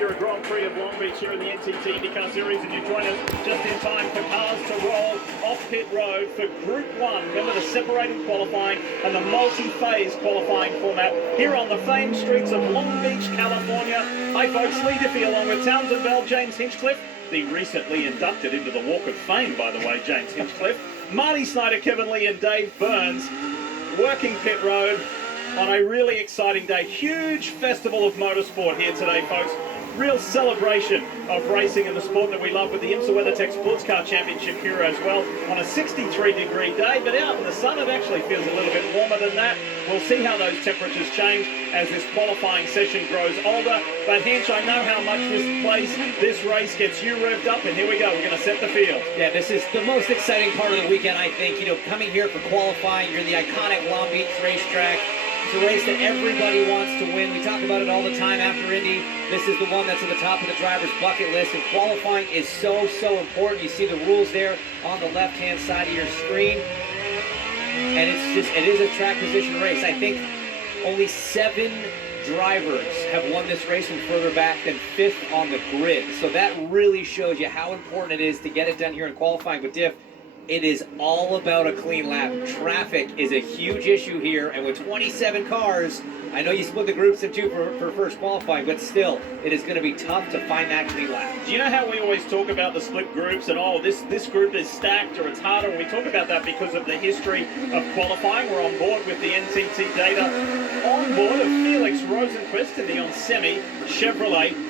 Acura Grand Prix of Long Beach here in the NTT IndyCar Series, and you join us just in time for cars to roll off pit road for Group 1. Remember the separated qualifying and the multi-phase qualifying format here on the famed streets of Long Beach, California. Hi folks, Lee Diffie along with Townsend Bell, James Hinchcliffe, the recently inducted into the Walk of Fame, by the way, James Hinchcliffe, Marty Snyder, Kevin Lee and Dave Burns, working pit road on a really exciting day. Huge festival of motorsport here today, folks. Real celebration of racing and the sport that we love with the IMSA WeatherTech Sports Car Championship here as well on a 63-degree day, but out in the sun it actually feels a little bit warmer than that. We'll see how those temperatures change as this qualifying session grows older. But Hinch, I know how much this race gets you revved up, and here we go. We're going to set the field. Yeah, this is the most exciting part of the weekend, I think. You know, coming here for qualifying, you're the iconic Long Beach racetrack. It's a race that everybody wants to win. We talk about it all the time after Indy. This is the one that's at the top of the driver's bucket list, and qualifying is so important. You see the rules there on the left-hand side of your screen, and it is a track position race. I think only 7 drivers have won this race from further back than 5th on the grid. So that really shows you how important it is to get it done here in qualifying. But Diff, it is all about a clean lap. Traffic is a huge issue here, and with 27 cars, I know you split the groups in 2 for first qualifying, but still, it is going to be tough to find that clean lap. Do you know how we always talk about the split groups and, oh, this group is stacked or it's harder? And we talk about that because of the history of qualifying. We're on board with the NTT data on board of Felix Rosenquist in the Onsemi Chevrolet.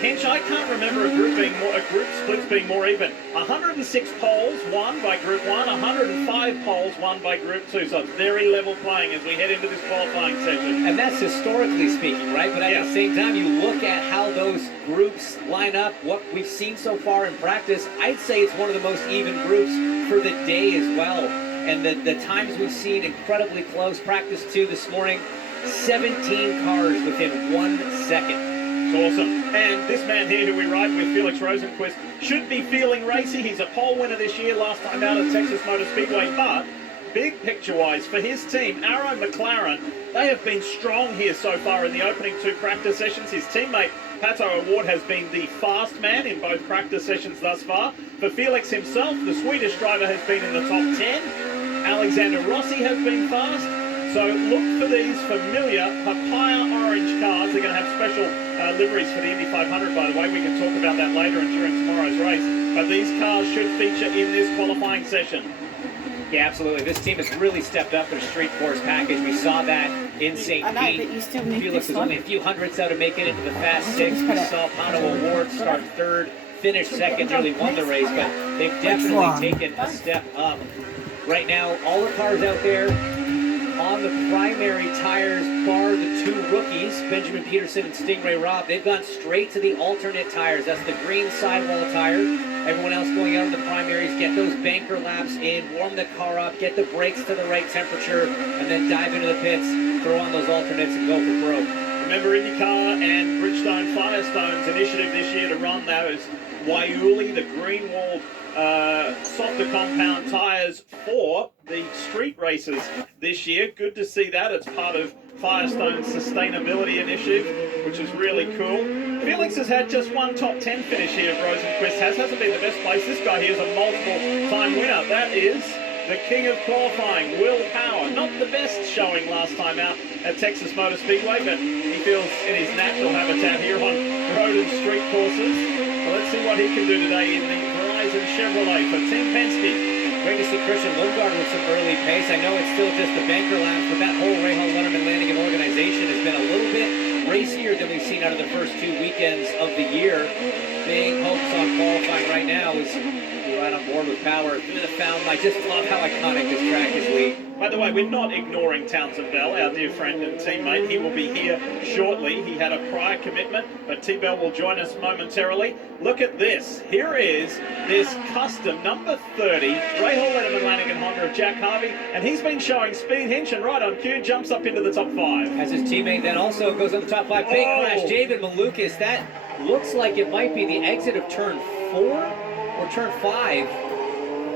Hinch, I can't remember a group splits being more even. 106 poles won by Group 1, 105 poles won by Group 2. So it's very level playing as we head into this qualifying session. And that's historically speaking, right? But at the same time, you look at how those groups line up, what we've seen so far in practice, I'd say it's one of the most even groups for the day as well. And the times we've seen incredibly close. Practice 2 this morning, 17 cars within 1 second. Awesome. And this man here who we ride with, Felix Rosenquist, should be feeling racy. He's a pole winner this year, last time out at Texas Motor Speedway. But big picture-wise, for his team, Arrow McLaren, they have been strong here so far in the opening 2 practice sessions. His teammate, Pato Award, has been the fast man in both practice sessions thus far. For Felix himself, the Swedish driver has been in the top 10. Alexander Rossi has been fast. So look for these familiar papaya orange cars. They're going to have special liveries for the Indy 500, by the way. We can talk about that later and during tomorrow's race. But these cars should feature in this qualifying session. Yeah, absolutely. This team has really stepped up their street course package. We saw that in St. Pete. Felix was only a few hundredths out of making it into the Fast 6. We saw Pato Award start 3rd, finish 2nd, nearly won the race. But they've definitely taken a step up. Right now, all the cars out there on the primary tires, bar the 2 rookies, Benjamin Peterson and Stingray Robb, they've gone straight to the alternate tires. That's the green sidewall tire. Everyone else going out on the primaries, get those banker laps in, warm the car up, get the brakes to the right temperature, and then dive into the pits, throw on those alternates, and go for broke. Remember IndyCar and Bridgestone Firestone's initiative this year to run those Waiuli, the green-walled softer compound tires for the street races this year. Good to see that. It's part of Firestone's sustainability initiative, which is really cool. Felix has had just 1 top 10 finish here. Rosenquist hasn't been the best place. This guy here is a multiple-time winner. That is the king of qualifying, Will Power. Not the best showing last time out at Texas Motor Speedway, but he feels in his natural habitat here on road and street courses. So let's see what he can do today in the Verizon Chevrolet for Team Penske. Great to see Christian Lundgaard with some early pace. I know it's still just the banker laps, but that whole Rahal Letterman Lanigan organization has been a little bit racier than we've seen out of the first 2 weekends of the year. Big hopes on qualifying right now is right on board with Power through the fountain. I just love how iconic this track is, Lee. By the way, we're not ignoring Townsend Bell, our dear friend and teammate. He will be here shortly. He had a prior commitment, but T-Bell will join us momentarily. Look at this. Here is this custom number 30 Rahal Letterman Lanigan Honda of Jack Harvey, and he's been showing speed. Hinch, and right on cue, jumps up into the top 5. As his teammate then also goes on the top 5. Big crash, David Malukas. That looks like it might be the exit of turn 4 or turn 5.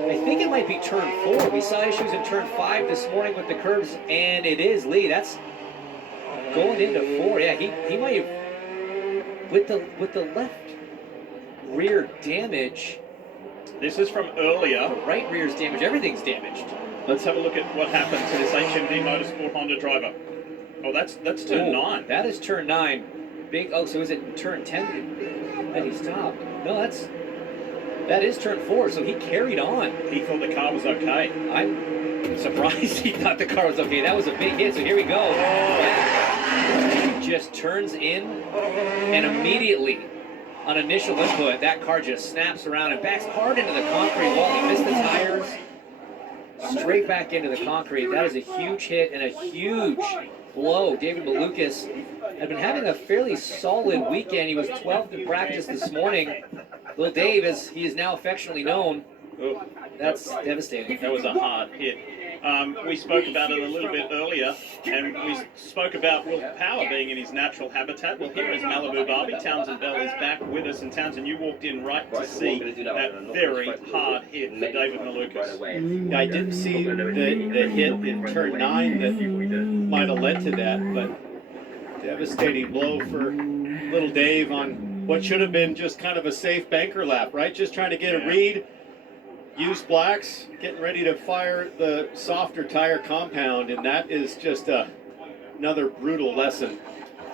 I think it might be turn 4. We saw issues in turn 5 this morning with the curves, and it is, Lee. That's going into 4. Yeah, he might have with the left rear damage, This is from earlier. the right rear's damaged. Everything's damaged. Let's have a look at what happened to this HMD Motorsport Honda driver. Oh, that's turn 9. That is turn 9. Big. Oh, so is it turn 10 that he stopped? No, that is turn 4. So he carried on. He thought the car was okay. I'm surprised he thought the car was okay. That was a big hit. So here we go. Yeah. Just turns in, and immediately on initial input, that car just snaps around and backs hard into the concrete wall. He missed the tires. Straight back into the concrete. That is a huge hit and a huge blow. David Malukas had been having a fairly solid weekend. He was 12th in practice this morning. Little Dave, as he is now affectionately known, that's devastating. That was a hard hit. We spoke about it a little bit earlier, and we spoke about Will Power being in his natural habitat. Well, here is Malibu Barbie. Townsend Bell is back with us, and Townsend, you walked in right to see that very hard hit for David Malukas. I didn't see the hit in turn 9 that might have led to that, but devastating blow for little Dave on what should have been just kind of a safe banker lap, right? Just trying to get a read. Use blacks, getting ready to fire the softer tire compound, and that is just another brutal lesson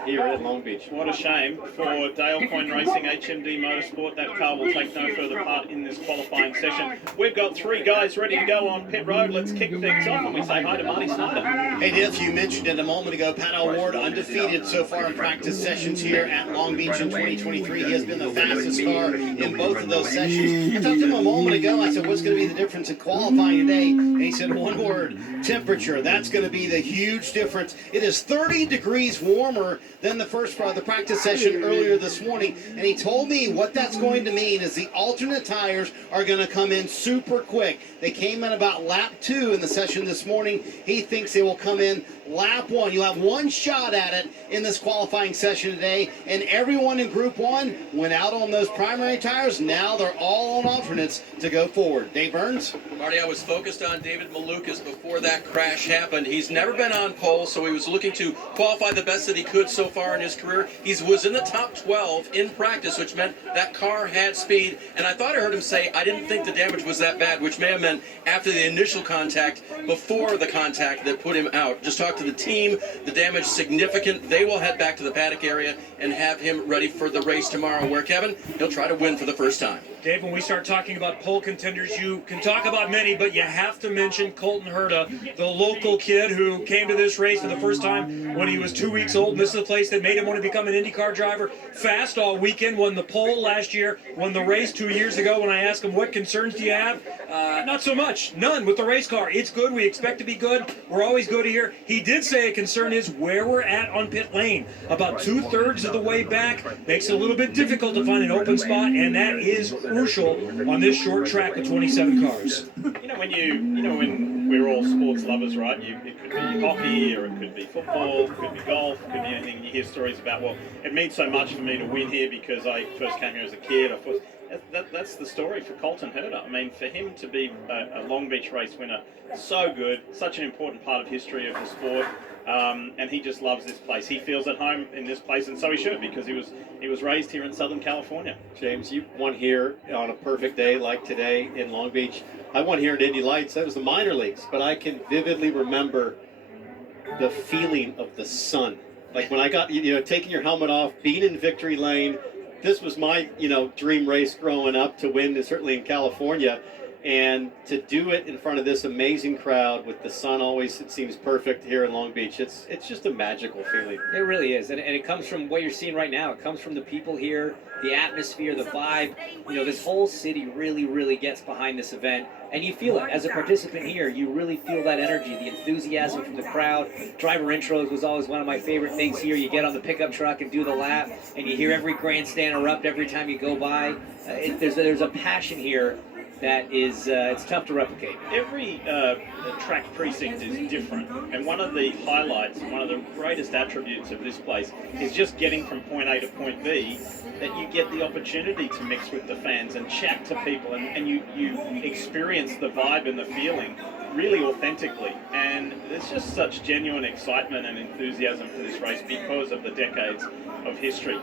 here at Long Beach. What a shame for Dale Coyne Racing, HMD Motorsport. That car will take no further part in this qualifying session. We've got 3 guys ready to go on pit road. Let's kick things off, and we say hi to Marty Snyder. Hey, Diff, you mentioned it a moment ago. Pat Ward undefeated so far in practice sessions here at Long Beach in 2023. He has been the fastest car in both of those sessions. I talked to him a moment ago. I said, what's going to be the difference in qualifying today? And he said, one word, temperature. That's going to be the huge difference. It is 30 degrees warmer than the practice session earlier this morning, and he told me what that's going to mean is the alternate tires are going to come in super quick. They came in about lap 2 in the session this morning. He thinks they will come in lap 1. You'll have one shot at it in this qualifying session today, and everyone in Group 1 went out on those primary tires. Now they're all on alternates to go forward. Dave Burns? Marty, I was focused on David Malukas before that crash happened. He's never been on pole, so he was looking to qualify the best that he could so far in his career. He was in the top 12 in practice, which meant that car had speed. And I thought I heard him say, I didn't think the damage was that bad, which may have meant after the initial contact, before the contact that put him out. Just talk to the team. The damage significant. They will head back to the paddock area and have him ready for the race tomorrow, where, Kevin, he'll try to win for the first time. Dave, when we start talking about pole contenders, you can talk about many, but you have to mention Colton Herta, the local kid who came to this race for the first time when he was 2 weeks old. This is the place that made him want to become an IndyCar driver. Fast all weekend, won the pole last year, won the race 2 years ago. When I asked him, what concerns do you have? Not so much. None with the race car. It's good. We expect to be good. We're always good here. He did say a concern is where we're at on pit lane. About 2/3 of the way back. Makes it a little bit difficult to find an open spot, and that is crucial on this short track with 27 cars. When we're all sports lovers, right? It could be hockey, or it could be football, it could be golf, it could be anything. You hear stories about, well, it means so much for me to win here because I first came here as a kid. That's the story for Colton Herta. I mean, for him to be a Long Beach race winner, so good, such an important part of history of the sport. And he just loves this place. He feels at home in this place, and so he should, because he was raised here in Southern California. James, you won here on a perfect day like today in Long Beach. I won here at Indy Lights. That was the minor leagues, but I can vividly remember the feeling of the sun. Like when I got, taking your helmet off, being in victory lane. This was my, dream race growing up to win, certainly in California. And to do it in front of this amazing crowd with the sun always, it seems perfect here in Long Beach. It's just a magical feeling. It really is, and it comes from what you're seeing right now. It comes from the people here, the atmosphere, the vibe. This whole city really, really gets behind this event, and you feel it. As a participant here, you really feel that energy, the enthusiasm from the crowd. Driver intros was always one of my favorite things here. You get on the pickup truck and do the lap, and you hear every grandstand erupt every time you go by. There's a passion here that is, it's tough to replicate. Every track precinct is different, and one of the highlights, one of the greatest attributes of this place is just getting from point A to point B, that you get the opportunity to mix with the fans and chat to people, and you experience the vibe and the feeling really authentically, and there's just such genuine excitement and enthusiasm for this race because of the decades of history.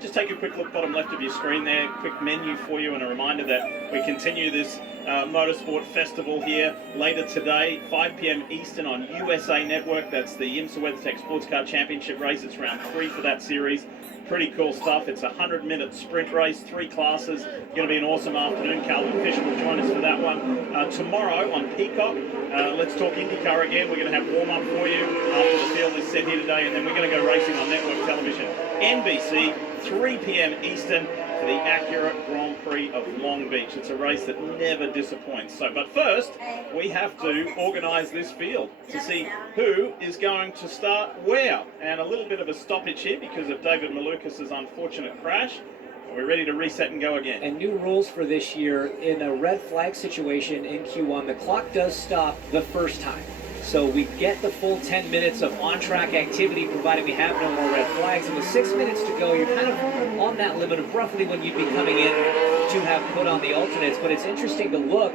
Just take a quick look bottom left of your screen there, quick menu for you, and a reminder that we continue this motorsport festival here later today, 5 p.m. Eastern on USA Network. That's the IMSA WeatherTech Sports Car Championship race. It's round 3 for that series. Pretty cool stuff. It's a 100-minute sprint race, 3 classes. Going to be an awesome afternoon. Calvin Fisher will join us for that one. Tomorrow on Peacock, let's talk IndyCar again. We're going to have warm-up for you after the field is set here today, and then we're going to go racing on network television. NBC, 3 p.m. Eastern, for the Acura Grand Prix of Long Beach. It's a race that never disappoints. But first, we have to organise this field to see who is going to start where. And a little bit of a stoppage here because of David Malukas' unfortunate crash. We're ready to reset and go again. And new rules for this year: in a red flag situation in Q1, the clock does stop the first time. So we get the full 10 minutes of on-track activity, provided we have no more red flags. And with 6 minutes to go, you're kind of on that limit of roughly when you'd be coming in to have put on the alternates. But it's interesting to look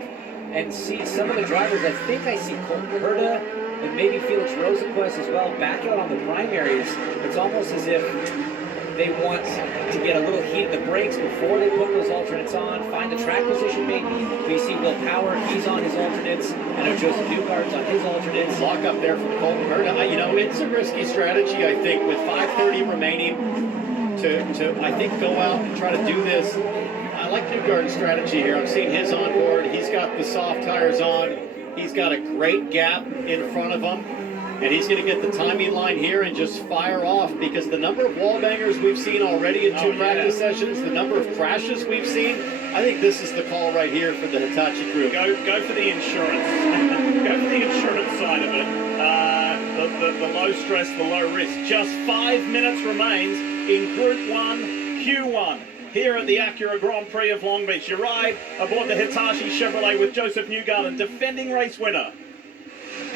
and see some of the drivers. I think I see Colton Herta and maybe Felix Rosenquist as well back out on the primaries. It's almost as if they want to get a little heat in the brakes before they put those alternates on, find the track position maybe. We see Will Power, he's on his alternates. I know Joseph Newgarden's on his alternates. Lock up there from Colton Herta. You know, it's a risky strategy, I think, with 5:30 remaining to I think, go out and try to do this. I like Newgarden's strategy here. I'm seeing his on board. He's got the soft tires on. He's got a great gap in front of him. And he's going to get the timing line here and just fire off, because the number of wall bangers we've seen already in 2 practice sessions, the number of crashes we've seen, I think this is the call right here for the Hitachi group. Go for the insurance. Go for the insurance side of it. The low stress, the low risk. Just 5 minutes remains in Group 1, Q1. Here at the Acura Grand Prix of Long Beach. You ride aboard the Hitachi Chevrolet with Joseph Newgarden, defending race winner.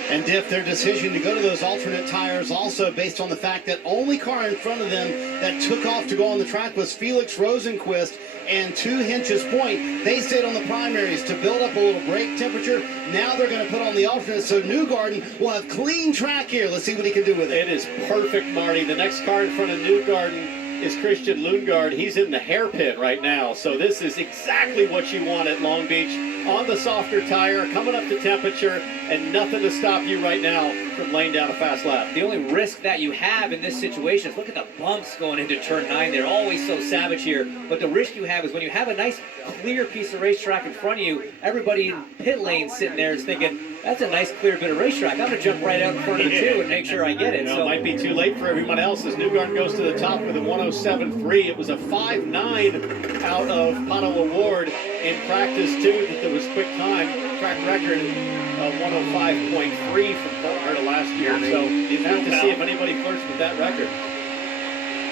And Diff, their decision to go to those alternate tires also based on the fact that only car in front of them that took off to go on the track was Felix Rosenquist and 2 Hinch's Point. They stayed on the primaries to build up a little brake temperature. Now they're going to put on the alternates, so Newgarden will have clean track here. Let's see what he can do with it. It is perfect, Marty. The next car in front of Newgarden is Christian Lundgaard. He's in the hairpin right now, so this is exactly what you want at Long Beach. On the softer tire, coming up to temperature, and nothing to stop you right now from laying down a fast lap. The only risk that you have in this situation is look at the bumps going into turn 9. They're always so savage here. But the risk you have is when you have a nice clear piece of racetrack in front of you, everybody in pit lane sitting there is thinking, that's a nice clear bit of racetrack. I'm going to jump right out in front of the 2 and make sure I get it. So it might be too late for everyone else as Newgarden goes to the top with a 107.3. It was a 5.9 out of Pato Award in practice 2 that there was quick time. Track record of 105.3 from Colton Herta last year. So you have to see if anybody flirts with that record.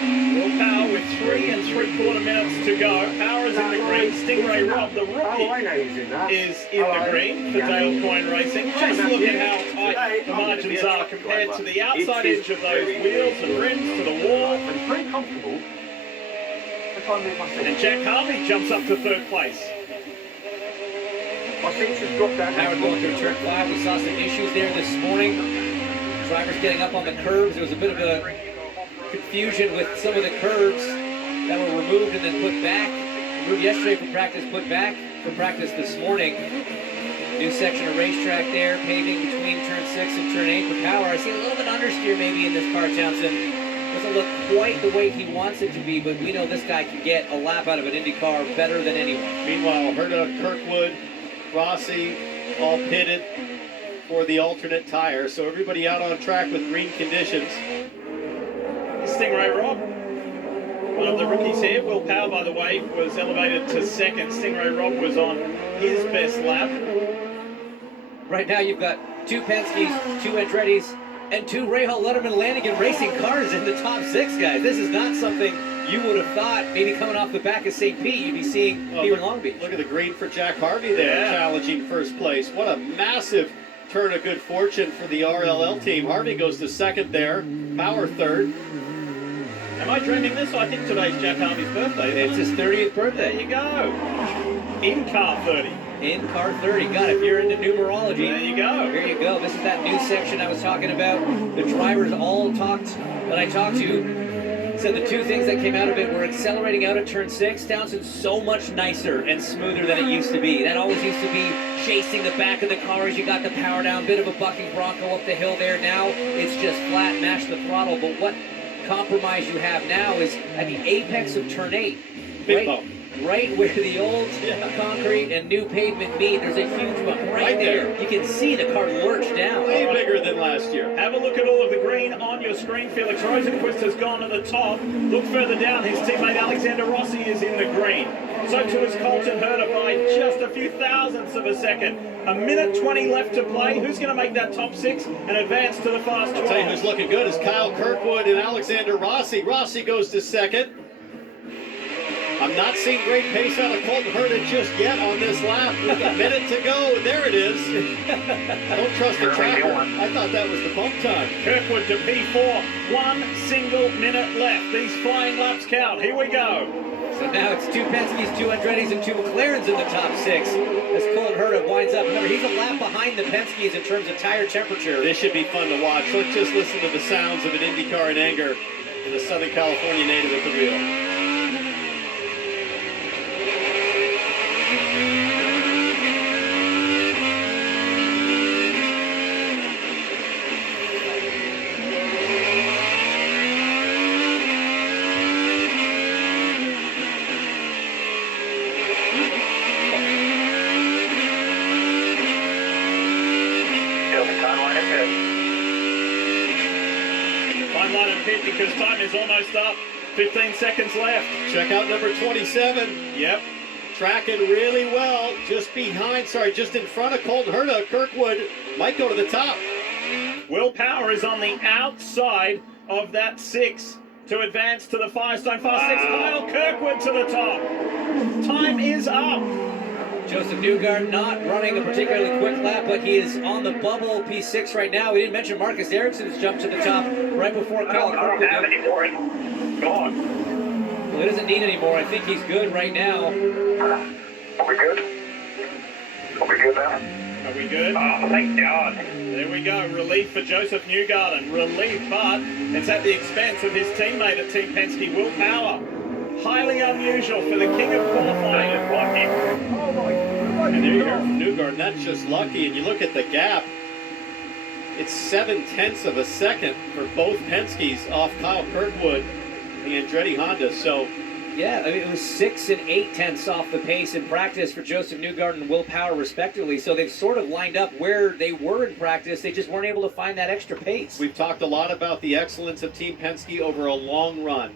Will Power with 3 3/4 minutes to go. Power is in the green. Stingray Rob, the rookie, is in the green for Dale Coyne Racing. Just look at how tight the margins are compared to the outside edge of those wheels and rims to the wall. Very comfortable. And Jack Harvey jumps up to 3rd place. My seats have dropped down. Howard going through turn 5. We saw some issues there this morning. Drivers getting up on the curbs. There was a bit of a confusion with some of the curbs that were removed and then put back. Removed yesterday for practice, put back for practice this morning. New section of racetrack there, paving between turn 6 and turn 8 for Power. I see a little bit understeer maybe in this car, Townsend. Doesn't look quite the way he wants it to be, but we know this guy can get a lap out of an IndyCar better than anyone. Meanwhile, Herta, Kirkwood, Rossi all pitted for the alternate tire. So everybody out on track with green conditions. Stingray Rob, one of the rookies here. Will Power, by the way, was elevated to 2nd. Stingray Rob was on his best lap. Right now you've got 2 Penske's, 2 Andretti's, and 2 Rahal Letterman Lanigan racing cars in the top 6, guys. This is not something you would have thought maybe coming off the back of St. Pete you'd be seeing here in Long Beach. Look at the green for Jack Harvey there, challenging 1st place. What a massive turn of good fortune for the RLL team. Harvey goes to 2nd there, Power 3rd. Am I dreaming this? I think today's Jack Harvey's birthday. It's his 30th birthday. There you go. In car 30. In car 30. God, if you're into numerology, There you go. here you go. This is that new section I was talking about. The drivers all that I talked to said the two things that came out of it were accelerating out at turn 6. Townsend's so much nicer and smoother than it used to be. That always used to be chasing the back of the car as you got the power down, bit of a bucking bronco up the hill there. Now it's just flat, mash the throttle. But what compromise you have now is at the apex of turn 8. Big bump. Right where the old concrete and new pavement meet, there's a huge bump right there. You can see the car lurch down. Way bigger than last year. Have a look at all of the green on your screen. Felix Rosenquist has gone to the top. Look further down. His teammate Alexander Rossi is in the green. So too is Colton Herta by just a few thousandths of a second. A minute 20 left to play. Who's going to make that top 6 and advance to the fast 12? I'll tell you who's looking good is Kyle Kirkwood and Alexander Rossi. Rossi goes to second. I'm not seeing great pace out of Colton Herta just yet on this lap. With a minute to go, and there it is. Don't trust the tracker. I thought that was the bump time. Kirkwood to P4. 1 single minute left. These flying laps count. Here we go. So now it's 2 Penske's, 2 Andretti's, and 2 McLarens in the top 6 as Colton Herta winds up. Remember, he's a lap behind the Penske's in terms of tire temperature. This should be fun to watch. Let's just listen to the sounds of an IndyCar in anger and the Southern California native at the wheel. Because time is almost up. 15 seconds left. Check out number 27. Yep. Tracking really well. Just in front of Colton Herta. Kirkwood might go to the top. Will Power is on the outside of that 6 to advance to the Firestone Fast 6. Kyle Kirkwood to the top. Time is up. Joseph Newgarden not running a particularly quick lap, but he is on the bubble P6 right now. We didn't mention Marcus Ericsson's jumped to the top right before Kyle Kirkwood. I don't have any for it. Go on. Well, he doesn't need any more. I think he's good right now. Are we good? Are we good now? Are we good? Oh, thank God. There we go. Relief for Joseph Newgarden. Relief, but it's at the expense of his teammate at Team Penske, Will Power. Highly unusual for the king of qualifying. And there you hear from Newgarden, that's just lucky. And you look at the gap, it's 0.7 of a second for both Penske's off Kyle Kirkwood, the Andretti Honda. So, yeah, I mean, it was 6 and 8/10 off the pace in practice for Joseph Newgarden and Will Power, respectively. So they've sort of lined up where they were in practice. They just weren't able to find that extra pace. We've talked a lot about the excellence of Team Penske over a long run.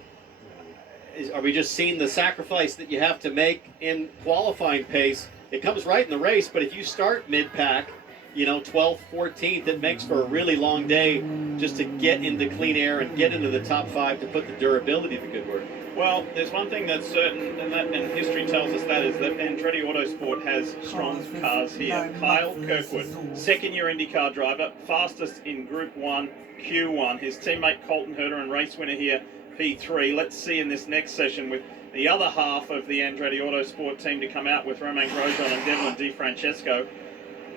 Are we just seeing the sacrifice that you have to make in qualifying pace? It comes right in the race, but if you start mid-pack, 12th, 14th, it makes for a really long day just to get into clean air and get into the top 5 to put the durability to good work. Well, there's one thing that's certain, and history tells us that, is that Andretti Autosport has strong cars here. Kyle Kirkwood, second-year IndyCar driver, fastest in Group 1, Q1. His teammate Colton Herta and race winner here, P3. Let's see in this next session with the other half of the Andretti Autosport team to come out with Romain Grosjean and Devlin DiFrancesco.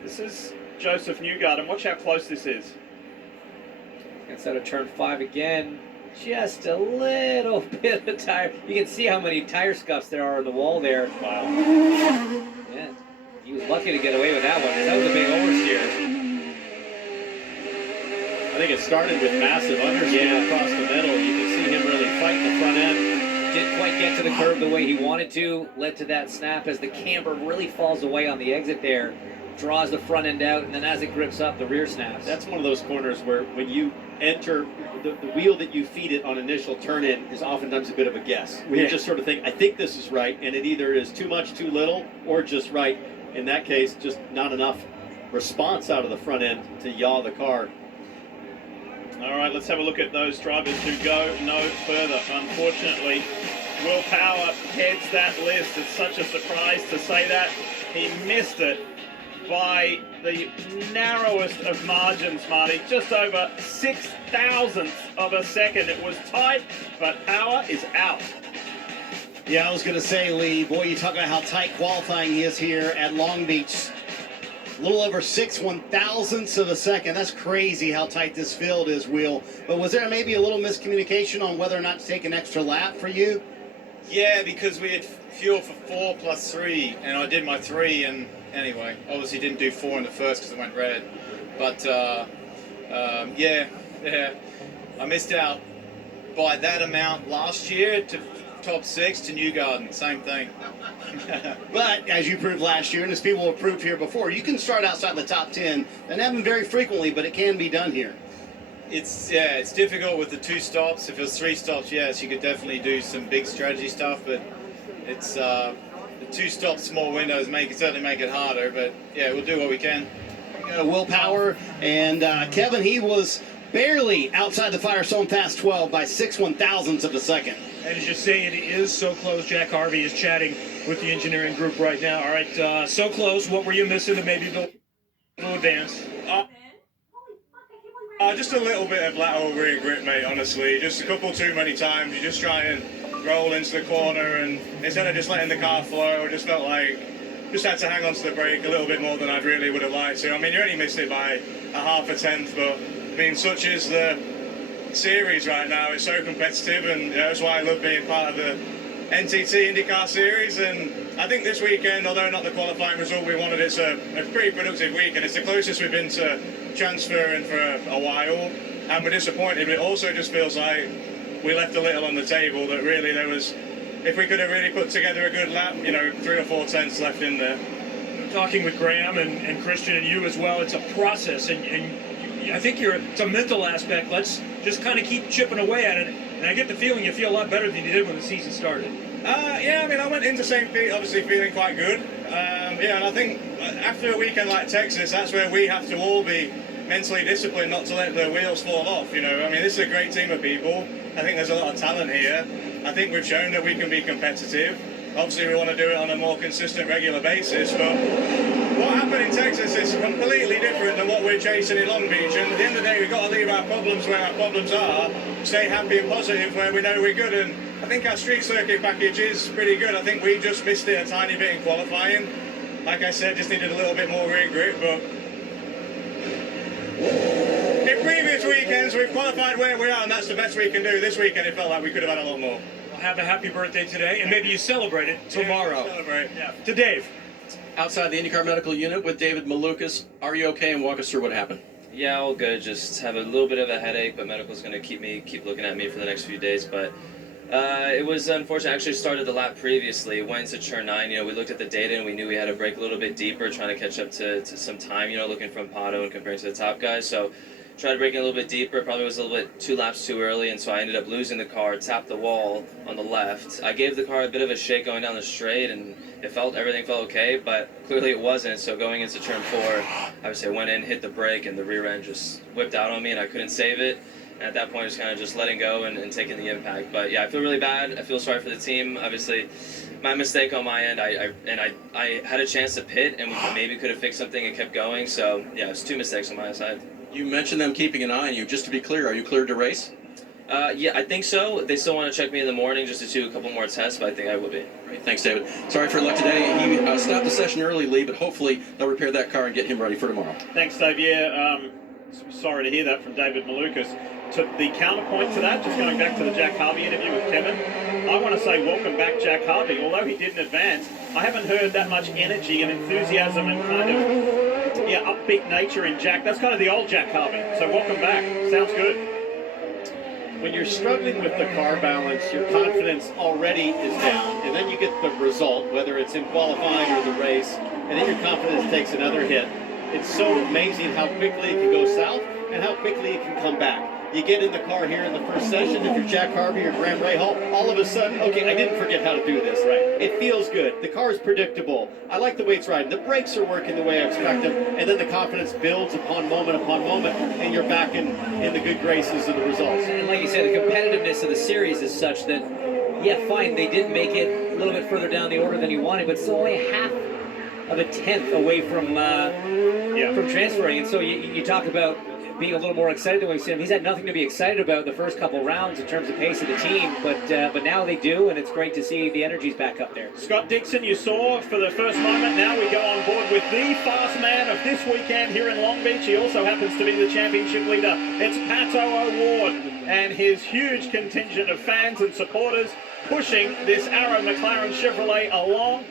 This is Joseph Newgarden. Watch how close this is. Gets out of turn 5 again. Just a little bit of tire. You can see how many tire scuffs there are on the wall there. Wow. Yeah, he was lucky to get away with that one. That was a big oversteer. I think it started with massive understeer across the middle. You can see him really fighting the front end. Didn't quite get to the curve the way he wanted to. Led to that snap as the camber really falls away on the exit there. Draws the front end out, and then as it grips up, the rear snaps. That's one of those corners where when you enter, the wheel that you feed it on initial turn-in is oftentimes a bit of a guess. Where you just sort of think, I think this is right, and it either is too much, too little, or just right. In that case, just not enough response out of the front end to yaw the car. All right, let's have a look at those drivers who go no further. Unfortunately, Will Power heads that list. It's such a surprise to say that. He missed it by the narrowest of margins, Marty. Just over 6,000ths of a second. It was tight, but Power is out. Yeah, I was going to say, Lee, boy, you talk about how tight qualifying is here at Long Beach. A little over 6/1000ths of a second. That's crazy how tight this field is, Will. But was there maybe a little miscommunication on whether or not to take an extra lap for you? Yeah, because we had fuel for 4 plus 3, and I did my 3, and anyway, obviously didn't do 4 in the first because it went red. But yeah, I missed out by that amount last year to top 6 to Newgarden, same thing. But as you proved last year, and as people have proved here before, you can start outside the top 10. That happens very frequently, but it can be done here. It's difficult with the 2 stops. If it was 3 stops, yes, you could definitely do some big strategy stuff, but it's the 2 stops, small windows certainly make it harder. But yeah, we'll do what we can. Willpower, and Kevin, he was barely outside the Firestone Fast 12 by 6/1000ths of a second. And as you say, it is so close. Jack Harvey is chatting with the engineering group right now. All right, so close. What were you missing to maybe build a little advance? Just a little bit of lateral rear grip, mate, honestly. Just a couple too many times. You just try and roll into the corner, and instead of just letting the car flow, I just felt like just had to hang on to the brake a little bit more than I really would have liked to. I mean, you only missed it by a 0.5 but I mean, such is the series right now. It's so competitive, and that's why I love being part of the NTT IndyCar series. And I think this weekend, although not the qualifying result we wanted, it's a pretty productive weekend. It's the closest we've been to transferring for a while, and we're disappointed, but it also just feels like we left a little on the table that really there was, if we could have really put together a good lap, 3 or 4 tenths left in there. Talking with Graham and Christian and you as well, it's a process, and I think it's a mental aspect. Let's just kind of keep chipping away at it, and I get the feeling you feel a lot better than you did when the season started. Yeah, I mean, I went into St. Pete obviously feeling quite good. And I think after a weekend like Texas, that's where we have to all be mentally disciplined not to let the wheels fall off. I mean, this is a great team of people. I think there's a lot of talent here. I think we've shown that we can be competitive. Obviously, we want to do it on a more consistent, regular basis, but what happened in Texas is completely different than what we're chasing in Long Beach. And at the end of the day, we've got to leave our problems where our problems are, stay happy and positive where we know we're good. And I think our street circuit package is pretty good. I think we just missed it a tiny bit in qualifying. Like I said, just needed a little bit more rear grip, but in previous weekends, we've qualified where we are, and that's the best we can do. This weekend, it felt like we could have had a lot more. Have a happy birthday today, and maybe you celebrate it tomorrow. Yeah, celebrate. Yeah. To Dave. Outside the IndyCar medical unit with David Malukas. Are you okay? And walk us through what happened. Yeah, all good. Just have a little bit of a headache, but medical's going to keep looking at me for the next few days. But it was unfortunate. I actually started the lap previously, went to turn 9. We looked at the data and we knew we had to brake a little bit deeper, trying to catch up to some time, looking from Pato and comparing to the top guys. So tried braking a little bit deeper, probably was a little bit 2 laps too early, and so I ended up losing the car, tapped the wall on the left. I gave the car a bit of a shake going down the straight, and everything felt okay, but clearly it wasn't. So going into turn 4, obviously I went in, hit the brake, and the rear end just whipped out on me, and I couldn't save it. And at that point, I was kind of just letting go and taking the impact. But yeah, I feel really bad. I feel sorry for the team. Obviously, my mistake on my end. I had a chance to pit, and we maybe could have fixed something and kept going. So yeah, it's 2 mistakes on my side. You mentioned them keeping an eye on you. Just to be clear, are you cleared to race? Yeah, I think so. They still want to check me in the morning just to do a couple more tests, but I think I will be. Great. Thanks, David. Sorry for your luck today. He stopped the session early, Lee, but hopefully they'll repair that car and get him ready for tomorrow. Thanks, Dave. Yeah, sorry to hear that from David Malukas. To the counterpoint to that, just going back to the Jack Harvey interview with Kevin, I want to say welcome back, Jack Harvey. Although he didn't advance, I haven't heard that much energy and enthusiasm and kind of upbeat nature in Jack. That's kind of the old Jack Harvey. So welcome back. Sounds good. When you're struggling with the car balance, your confidence already is down, and then you get the result, whether it's in qualifying or the race, and then your confidence takes another hit. It's so amazing how quickly it can go south and how quickly it can come back. You get in the car here in the first session, if you're Jack Harvey or Graham Rahal, all of a sudden, okay, I didn't forget how to do this. Right? It feels good. The car is predictable. I like the way it's riding. The brakes are working the way I expect them, and then the confidence builds upon moment, and you're back in the good graces of the results. And like you said, the competitiveness of the series is such that, yeah, fine, they did make it a little bit further down the order than you wanted, but still only half of a tenth away from transferring. And so you talk about being a little more excited than we've seen him. He's had nothing to be excited about the first couple rounds in terms of pace of the team, but now they do, and it's great to see the energy's back up there. Scott Dixon, you saw for the first moment. Now we go on board with the fast man of this weekend here in Long Beach. He also happens to be the championship leader. It's Pato O'Ward and his huge contingent of fans and supporters pushing this Arrow McLaren Chevrolet along.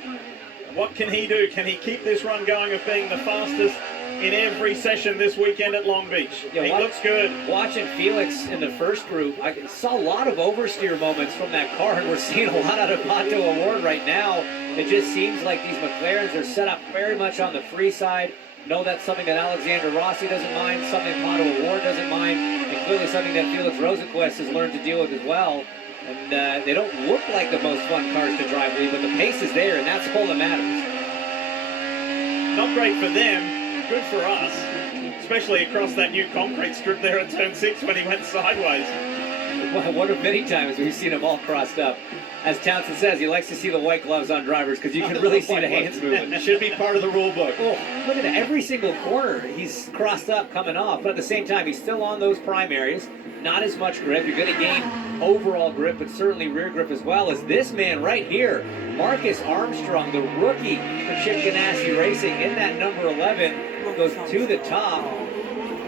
What can he do? Can he keep this run going of being the fastest in every session this weekend at Long Beach? He looks good. Watching Felix in the first group, I saw a lot of oversteer moments from that car, and we're seeing a lot out of Pato O'Ward right now. It just seems like these McLarens are set up very much on the free side. Know that's something that Alexander Rossi doesn't mind, something Pato O'Ward doesn't mind, and clearly something that Felix Rosenquist has learned to deal with as well. And they don't look like the most fun cars to drive, Lee, but the pace is there, and that's all that matters. Not great for them. Good for us, especially across that new concrete strip there at turn 6 when he went sideways. One of many times we've seen him all crossed up. As Townsend says, he likes to see the white gloves on drivers because you can really see the hands moving. Should be part of the rule book. Oh, look at that. Every single corner he's crossed up coming off, but at the same time he's still on those primaries. Not as much grip. You're going to gain overall grip, but certainly rear grip as well as this man right here, Marcus Armstrong, the rookie for Chip Ganassi Racing in that number 11, goes to the top.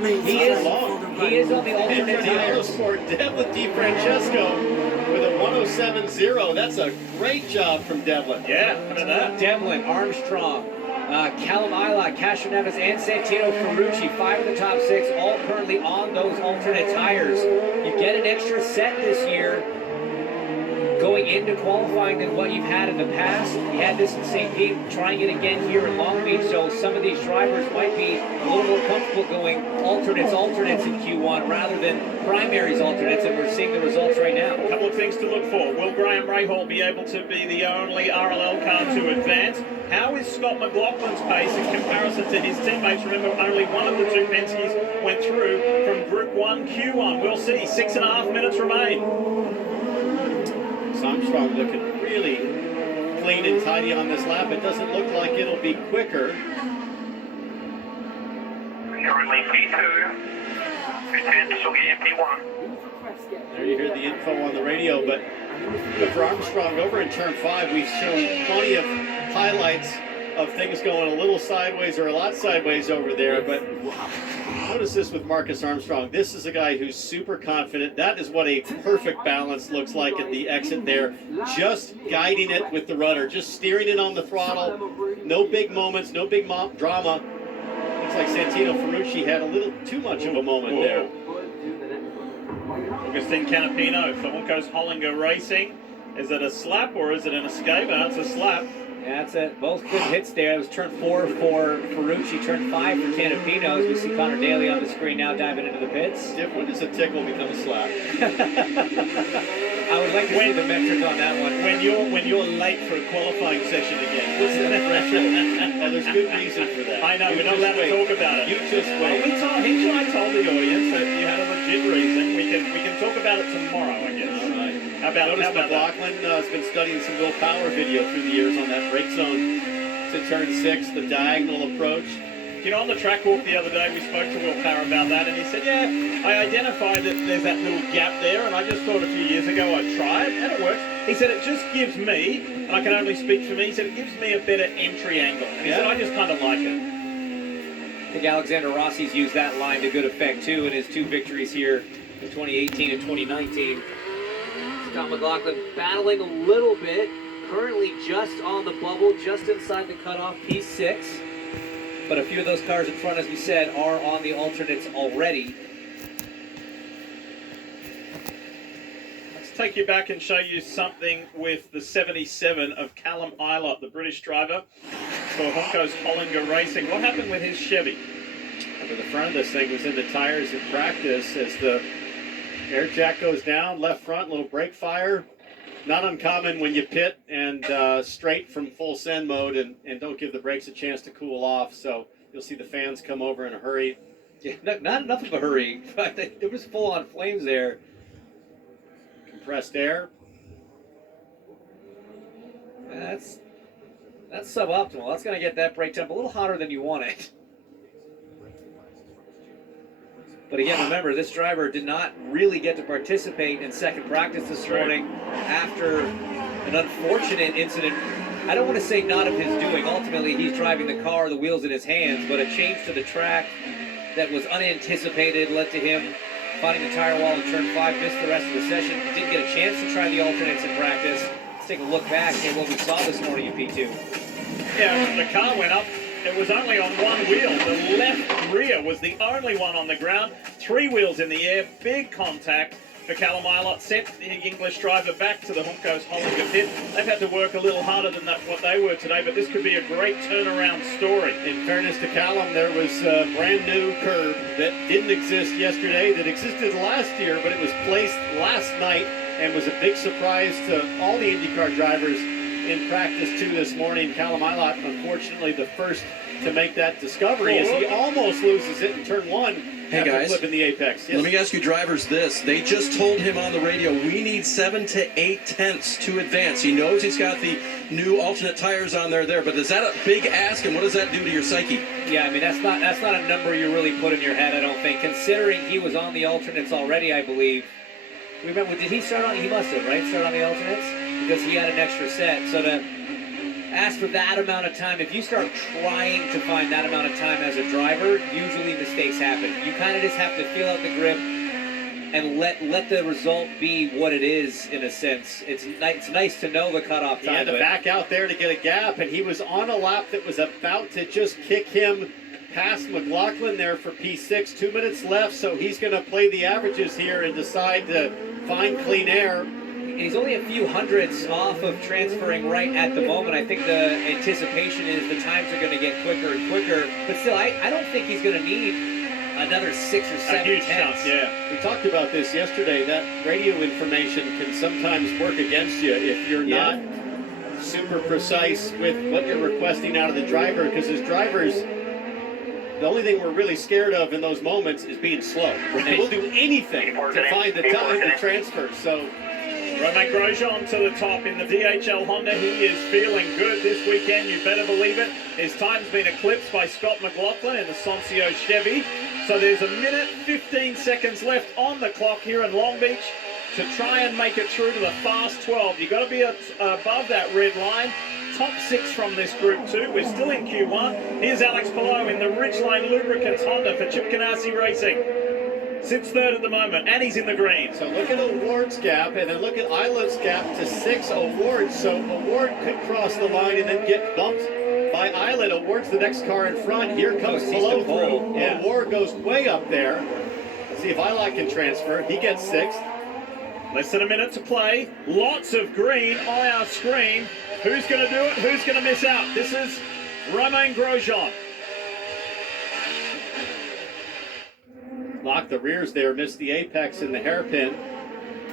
He is on the alternate tires. Autosport, Devlin DiFrancesco with a 107.0. That's a great job from Devlin. Yeah, look at that. Devlin, Armstrong, Callum Ilott, Castro Neves, and Santino Ferrucci, 5 of the top 6, all currently on those alternate tires. You get an extra set this year going into qualifying than what you've had in the past. You had this in St. Pete, trying it again here in Long Beach, so some of these drivers might be a little more comfortable going alternates in Q1 rather than primaries alternates, and we're seeing the results right now. A couple of things to look for. Will Graham Rahal be able to be the only RLL car to advance? How is Scott McLaughlin's pace in comparison to his teammates? Remember, only one of the two Penske's went through from Group 1 Q1. We'll see. 6.5 minutes remain. Armstrong looking really clean and tidy on this lap. It doesn't look like it'll be quicker. Currently P2, P10, so get P1. There you hear the info on the radio, but for Armstrong over in turn 5, we've shown plenty of highlights of things going a little sideways or a lot sideways over there, but notice this with Marcus Armstrong. This is a guy who's super confident. That is what a perfect balance looks like at the exit there. Just guiding it with the rudder, just steering it on the throttle. No big moments, no big drama. Looks like Santino Ferrucci had a little too much of a moment there. Augustine Canapino for Juncos Hollinger Racing. Is it a slap or is it an escape? It's a slap. Yeah, that's it. Both good hits there. It was turn 4 for Ferrucci, turn 5 for Canapino, as we see Connor Daly on the screen now diving into the pits. When does a tickle become a slap? I would like to see the metric on that one. When you're late for a qualifying session again. What's the threshold? There's good reason for that. I know, we're not allowed to talk about it. You just wait. I told the audience that you had a legit reason. We can talk about it tomorrow, I guess. All right. How about McLaughlin has been studying some Will Power video through the years on that brake zone to turn 6, the diagonal approach. You know, on the track walk the other day, we spoke to Will Power about that, and he said, yeah, I identified that there's that little gap there, and I just thought a few years ago I'd try it, and it works. He said, it just gives me, and I can only speak for me, he said, it gives me a better entry angle. And he said, I just kind of like it. I think Alexander Rossi's used that line to good effect, too, in his 2 victories here in 2018 and 2019. Scott McLaughlin battling a little bit, currently just on the bubble, just inside the cutoff, P6. But a few of those cars in front, as we said, are on the alternates already. Let's take you back and show you something with the 77 of Callum Ilott, the British driver for Juncos Hollinger Racing. What happened with his Chevy? Over the front of this thing was in the tires in practice as the air jack goes down, left front, little brake fire. Not uncommon when you pit and straight from full send mode and don't give the brakes a chance to cool off. So you'll see the fans come over in a hurry. Yeah, not enough of a hurry. It was full on flames there. Compressed air. That's suboptimal. That's going to get that brake temp a little hotter than you want it. But again, remember, this driver did not really get to participate in second practice this morning after an unfortunate incident. I don't want to say not of his doing. Ultimately, he's driving the car, the wheels in his hands, but a change to the track that was unanticipated led to him finding the tire wall in turn 5, missed the rest of the session, didn't get a chance to try the alternates in practice. Let's take a look back at what we saw this morning in P2. Yeah, the car went up. It was only on one wheel. The left rear was the only one on the ground. 3 wheels in the air. Big contact for Callum Ilott. Sent the English driver back to the Juncos Hollinger pit. They've had to work a little harder than what they were today, but this could be a great turnaround story. In fairness to Callum, there was a brand new curb that didn't exist yesterday, that existed last year, but it was placed last night and was a big surprise to all the IndyCar drivers in practice too this morning. Callum Ilott, unfortunately, the first to make that discovery as he almost loses it in turn 1 Hey after guys, flipping the apex. Yes. let me ask you drivers this. They just told him on the radio, we need 7 to 8 tenths to advance. He knows he's got the new alternate tires on there, but is that a big ask, and what does that do to your psyche? Yeah, I mean, that's not a number you really put in your head, I don't think, considering he was on the alternates already, I believe. Remember, did he start on, he must have, right, start on the alternates? Because he had an extra set. So to ask for that amount of time, if you start trying to find that amount of time as a driver, usually mistakes happen. You kind of just have to feel out the grip and let the result be what it is, in a sense. It's nice to know the cutoff time. He had to back out there to get a gap, and he was on a lap that was about to just kick him past McLaughlin there for P6. 2 minutes left, so he's going to play the averages here and decide to find clean air. He's only a few hundredths off of transferring right at the moment. I think the anticipation is the times are going to get quicker and quicker. But still, I don't think he's going to need another 6 or 7 tenths. Yeah, we talked about this yesterday. That radio information can sometimes work against you if you're not super precise with what you're requesting out of the driver, because as drivers, the only thing we're really scared of in those moments is being slow. Right. And we'll do anything to find the time to transfer. So Romain Grosjean to the top in the DHL Honda. He is feeling good this weekend, you better believe it. His time's been eclipsed by Scott McLaughlin in the Soncio Chevy. So there's 1 minute, 15 seconds left on the clock here in Long Beach to try and make it through to the fast 12. You've got to be above that red line. Top 6 from this Group 2. We're still in Q1. Here's Alex Palou in the Ridgeline Lubricants Honda for Chip Ganassi Racing. Sits third at the moment, and he's in the green. So look at Award's gap, and then look at Ilott's gap to 6 Award. So Award could cross the line and then get bumped by Ilott. Award's the next car in front. Here comes Palou through. Yeah. Award goes way up there. Let's see if Ilott can transfer. He gets 6th. Less than a minute to play. Lots of green on our screen. Who's going to do it? Who's going to miss out? This is Romain Grosjean. Locked the rears there, missed the apex in the hairpin.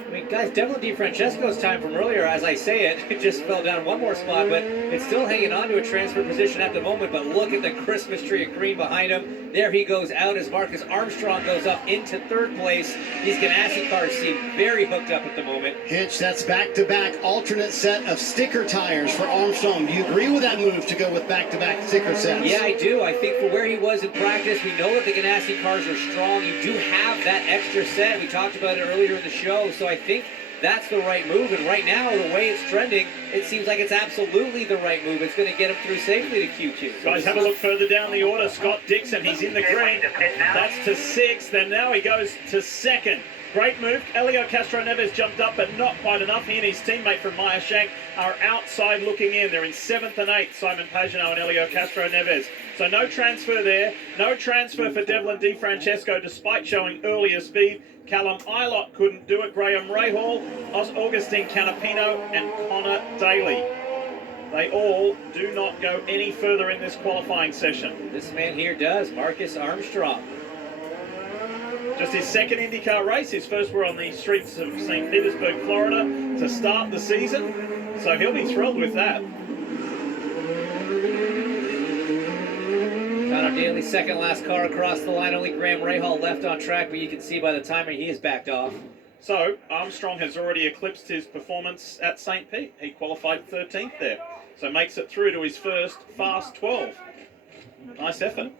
I mean, guys, Devlin DiFrancesco's time from earlier, as I say it just fell down one more spot, but it's still hanging on to a transfer position at the moment. But look at the Christmas tree of green behind him. There he goes out as Marcus Armstrong goes up into 3rd place. These Ganassi cars seem very hooked up at the moment. Hitch, that's back-to-back alternate set of sticker tires for Armstrong. Do you agree with that move to go with back-to-back sticker sets? Yeah, I do. I think for where he was in practice, we know that the Ganassi cars are strong. You do have that extra set. We talked about it earlier in the show, so I think that's the right move. And right now, the way it's trending, it seems like it's absolutely the right move. It's going to get him through safely to Q2. Guys, have a look further down the order. Scott Dixon, he's in the green. That's to 6th, and now he goes to 2nd. Great move. Elio Castro Neves jumped up, but not quite enough. He and his teammate from Meyer Shank are outside looking in. They're in 7th and 8th, Simon Pagenaud and Elio Castro Neves. So no transfer there. No transfer for Devlin DiFrancesco, despite showing earlier speed. Callum Ilott couldn't do it. Graham Rahal, Augustine Canapino, and Connor Daly. They all do not go any further in this qualifying session. This man here does, Marcus Armstrong. Just his 2nd IndyCar race. His first were on the streets of St. Petersburg, Florida to start the season. So he'll be thrilled with that. Connor Daly, 2nd last car across the line. Only Graham Rahal left on track, but you can see by the timer he is backed off. So Armstrong has already eclipsed his performance at St. Pete. He qualified 13th there. So makes it through to his first fast 12. Nice effort.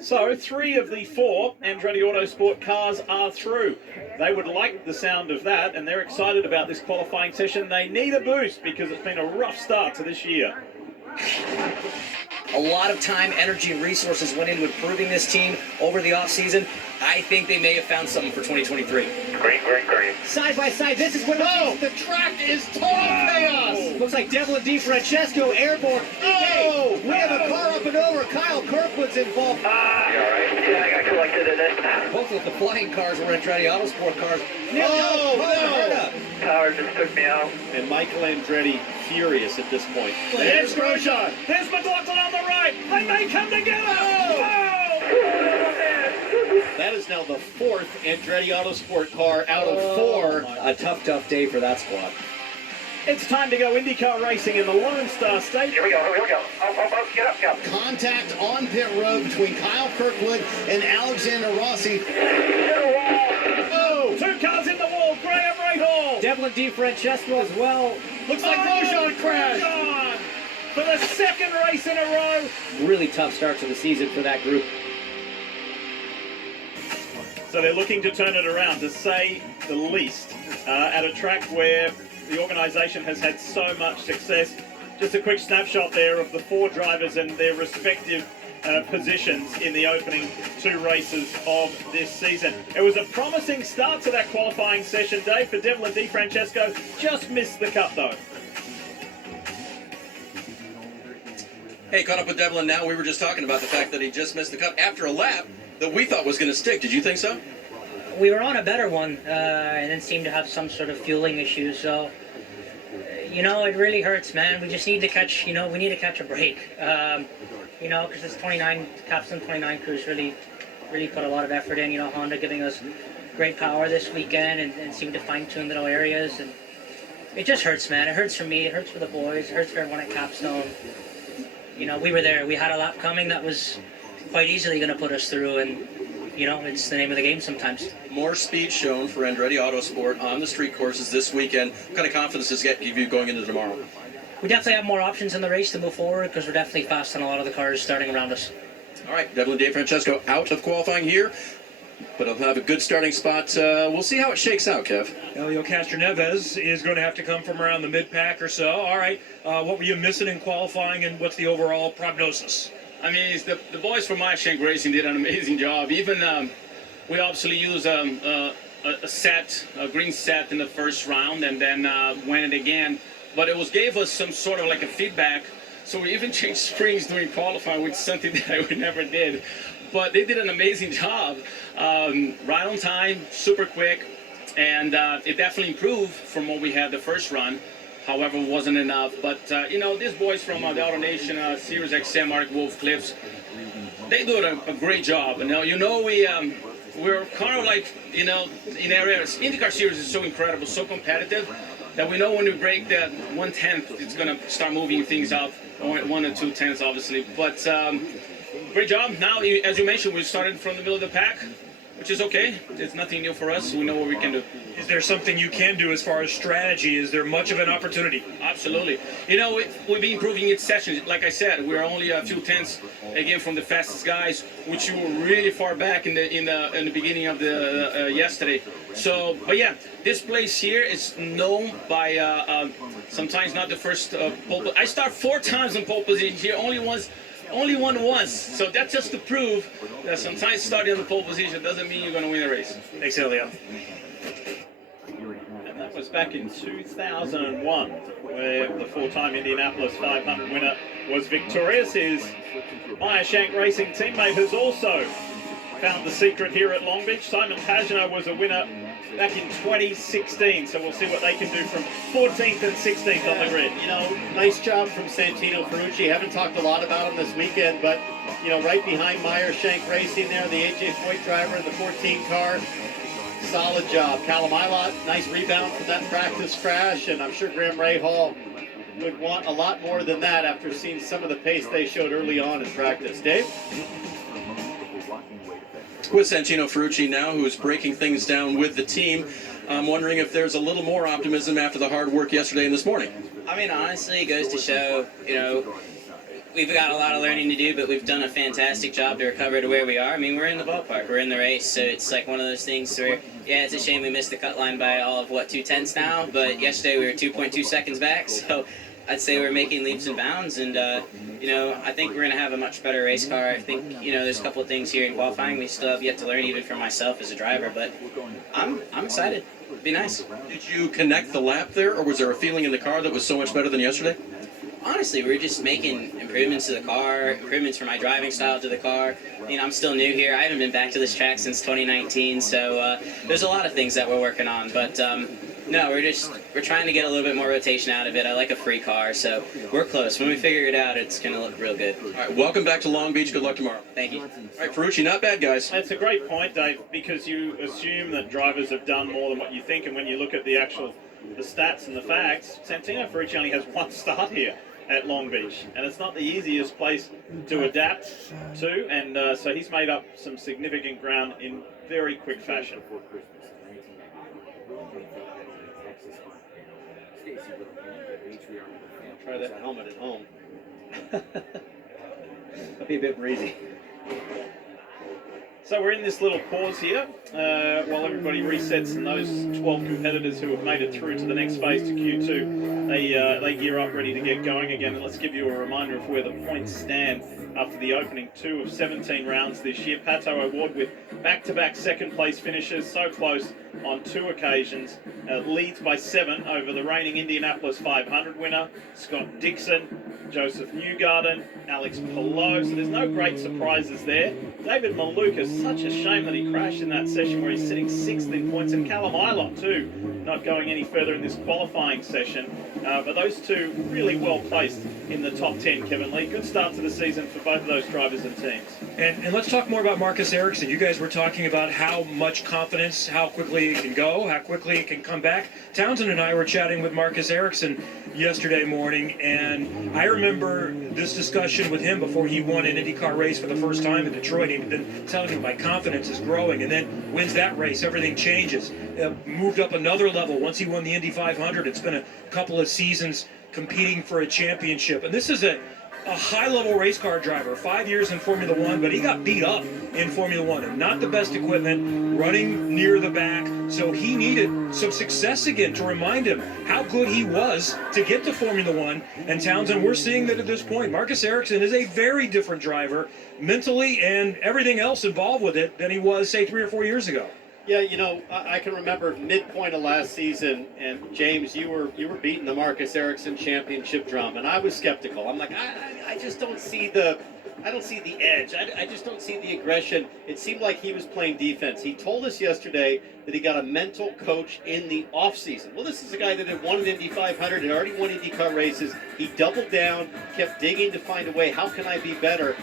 So 3 of the 4 Andretti Autosport cars are through. They would like the sound of that, and they're excited about this qualifying session. They need a boost because it's been a rough start to this year. A lot of time, energy, and resources went into improving this team over the offseason. I think they may have found something for 2023. Green. Side by side, this is what The track is total chaos. looks like Devlin DiFrancesco airborne. Hey, we have a car up and over. Kyle Kirkwood's involved. You all right? Yeah, I got collected in it. Both of the flying cars were Andretti Autosport cars. No. Power just took me out. And Michael Andretti furious at this point. There's Grosjean. There's McLaughlin on the right. They may come together. That is now the 4th Andretti Autosport car out of 4. A tough day for that squad. It's time to go IndyCar racing in the Lone Star State. Here we go. Oh, get up. Contact on pit road between Kyle Kirkwood and Alexander Rossi. Oh, 2 cars in the wall. Graham Rahal. Devlin DiFrancesco as well. Looks like Grosjean crashed. Grosjean for the 2nd race in a row. Really tough start to the season for that group. So they're looking to turn it around, to say the least, at a track where the organisation has had so much success. Just a quick snapshot there of the 4 drivers and their respective positions in the opening 2 races of this season. It was a promising start to that qualifying session, Dave, for Devlin DiFrancesco. Just missed the cut, though. Hey, caught up with Devlin now. We were just talking about the fact that he just missed the cut after a lap that we thought was going to stick. Did you think so? We were on a better one and then seemed to have some sort of fueling issue. So, it really hurts, man. We just need to catch, we need to catch a break. Because this 29, Capstone 29 crews really put a lot of effort in. Honda giving us great power this weekend and seemed to fine-tune little areas. And it just hurts, man. It hurts for me. It hurts for the boys. It hurts for everyone at Capstone. We were there. We had a lap coming that was quite easily going to put us through, and it's the name of the game sometimes. More speed shown for Andretti Autosport on the street courses this weekend. What kind of confidence does that give you going into tomorrow? We definitely have more options in the race to move forward because we're definitely fast on a lot of the cars starting around us. All right, Devlin DiFrancesco out of qualifying here, but he'll have a good starting spot. We'll see how it shakes out, Kev. Elio Castroneves is going to have to come from around the mid-pack or so. All right, what were you missing in qualifying, and what's the overall prognosis? I mean, it's the boys from Shank Racing did an amazing job. Even we obviously used a green set in the first round, and then went it again. But it gave us some sort of like a feedback. So we even changed springs during qualifying, which is something that we never did. But they did an amazing job, right on time, super quick, and it definitely improved from what we had the first run. However, it wasn't enough. But, these boys from the Auto Nation Series XM, Mark Wolf, Cliffs, they do a great job. And we're kind of like, in areas, IndyCar Series is so incredible, so competitive, that we know when we break that 1/10, it's going to start moving things up, 1 or 2 tenths, obviously. But great job. Now, as you mentioned, we started from the middle of the pack, which is okay. It's nothing new for us. We know what we can do. Is there something you can do as far as strategy? Is there much of an opportunity? Absolutely. We've been improving each session. Like I said, we're only a few tenths again from the fastest guys, which you were really far back in the beginning of the yesterday. So, but yeah, this place here is known by sometimes not the first pole. I start 4 times in pole position here, only won once. So that's just to prove that sometimes starting on the pole position doesn't mean you're going to win a race. Thanks, Elio. And that was back in 2001, where the 4-time Indianapolis 500 winner was victorious. His Shank Racing teammate has also found the secret here at Long Beach. Simon Pagenaud was a winner back in 2016, so we'll see what they can do from 14th and 16th on the grid. Nice job from Santino Ferrucci. Haven't talked a lot about him this weekend, but, right behind Shank Racing there, the AJ Foyt driver in the 14 car. Solid job. Callum Ilott, nice rebound from that practice crash, and I'm sure Graham Rahal would want a lot more than that after seeing some of the pace they showed early on in practice. Dave? With Santino Ferrucci now, who's breaking things down with the team, I'm wondering if there's a little more optimism after the hard work yesterday and this morning. I mean, honestly, it goes to show, we've got a lot of learning to do, but we've done a fantastic job to recover to where we are. I mean, we're in the ballpark, we're in the race, so it's like one of those things where, yeah, it's a shame we missed the cut line by all of, 2/10 now, but yesterday we were 2.2 seconds back, so I'd say we're making leaps and bounds, and, I think we're going to have a much better race car. I think, there's a couple of things here in qualifying we still have yet to learn, even for myself as a driver, but I'm excited. It'd be nice. Did you connect the lap there, or was there a feeling in the car that was so much better than yesterday? Honestly, we're just making improvements to the car, improvements for my driving style to the car. I'm still new here. I haven't been back to this track since 2019, so there's a lot of things that we're working on. But no, we're trying to get a little bit more rotation out of it. I like a free car, so we're close. When we figure it out, it's going to look real good. All right, welcome back to Long Beach. Good luck tomorrow. Thank you. All right, Ferrucci, not bad, guys. That's a great point, Dave, because you assume that drivers have done more than what you think, and when you look at the stats and the facts, Santino Ferrucci only has one start here at Long Beach, and it's not the easiest place to adapt to, and so he's made up some significant ground in very quick fashion. Try that helmet at home. That'd be a bit breezy. So we're in this little pause here while everybody resets, and those 12 competitors who have made it through to the next phase to Q2, they gear up ready to get going again. And let's give you a reminder of where the points stand after the opening 2 of 17 rounds this year. Pato O'Ward with back-to-back second-place finishes, so close on 2 occasions, leads by 7 over the reigning Indianapolis 500 winner, Scott Dixon, Joseph Newgarden, Alex Palou. So there's no great surprises there. David Malukas, such a shame that he crashed in that session where he's sitting 6th in points, and Callum Ilott too, not going any further in this qualifying session. But those two really well placed in the top 10, Kevin Lee. Good start to the season for both of those drivers and teams. And let's talk more about Marcus Ericsson. You guys were talking about how much confidence, how quickly it can go, how quickly it can come back. Townsend and I were chatting with Marcus Ericsson yesterday morning, and I remember this discussion with him before he won an IndyCar race for the first time in Detroit. He'd been telling me my confidence is growing, and then wins that race, everything changes. Moved up another level once he won the Indy 500. It's been a couple of seasons competing for a championship, and this is a high-level race car driver, 5 years in Formula One, but he got beat up in Formula One, and not the best equipment, running near the back, so he needed some success again to remind him how good he was to get to Formula One. And Townsend, we're seeing that at this point, Marcus Ericsson is a very different driver, mentally and everything else involved with it, than he was, say, 3 or 4 years ago. Yeah, I can remember midpoint of last season, and James, you were beating the Marcus Ericsson championship drum, and I was skeptical. I'm like, I just don't see the edge. I just don't see the aggression. It seemed like he was playing defense. He told us yesterday that he got a mental coach in the offseason. Well, this is a guy that had won an Indy 500 and already won IndyCar races. He doubled down, kept digging to find a way. How can I be better?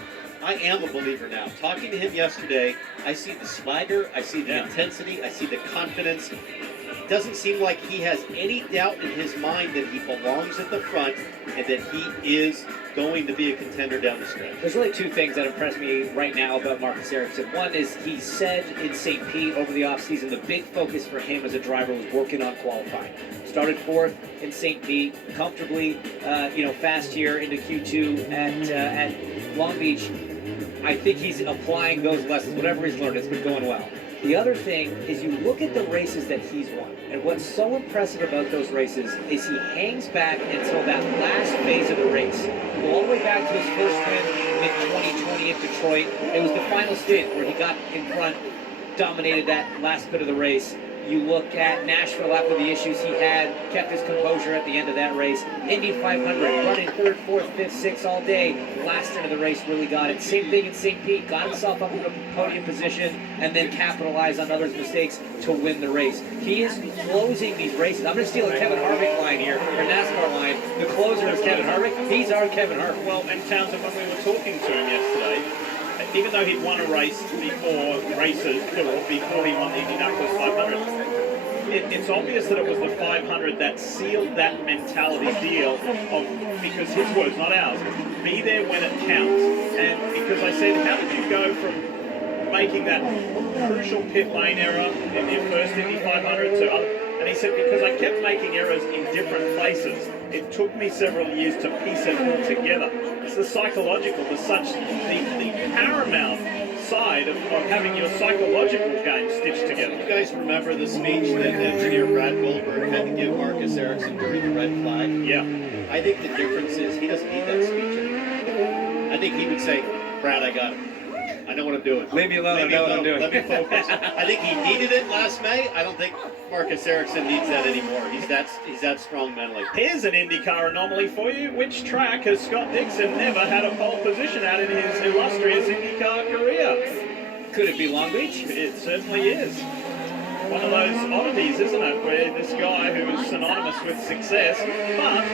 I am a believer now. Talking to him yesterday, I see the swagger, I see the intensity, I see the confidence. It doesn't seem like he has any doubt in his mind that he belongs at the front and that he is going to be a contender down the stretch. There's really 2 things that impress me right now about Marcus Ericsson. One is he said in St. Pete over the offseason the big focus for him as a driver was working on qualifying. Started 4th in St. Pete, comfortably, fast here into Q2 at Long Beach. I think he's applying those lessons, whatever he's learned, it's been going well. The other thing is you look at the races that he's won, and what's so impressive about those races is he hangs back until that last phase of the race. Go all the way back to his first win in 2020 in Detroit. It was the final stint where he got in front, dominated that last bit of the race. You look at Nashville after the issues he had, kept his composure at the end of that race. Indy 500, running 3rd, 4th, 5th, 6th all day. Last end of the race really got it. Same thing in St. Pete, got himself up in a podium position and then capitalized on others' mistakes to win the race. He is closing these races. I'm going to steal a Kevin Harvick line here, or NASCAR line. The closer is Kevin Harvick. He's our Kevin Harvick. Well, and Townsend, when we were talking to him yesterday, even though he'd won a race before he won the Indianapolis 500, it's obvious that it was the 500 that sealed that mentality deal because his words, not ours, be there when it counts. And because I said, how did you go from making that crucial pit lane error in your first Indy 500 to other? And he said, because I kept making errors in different places it took me several years to piece it all together. It's the psychological, the paramount side of having your psychological game stitched together. You guys remember the speech that engineer Brad Goldberg had to give Marcus Ericsson during the red flag? Yeah. I think the difference is he doesn't need that speech anymore. I think he would say, Brad, I got it. I know what I'm doing. Leave me alone. I know what I'm doing. Let me focus. I think he needed it last May. I don't think Marcus Ericsson needs that anymore. He's that strong mentally. Here's an IndyCar anomaly for you. Which track has Scott Dixon never had a pole position at in his illustrious IndyCar career? Could it be Long Beach? It certainly is. One of those oddities, isn't it, where this guy who is synonymous with success, but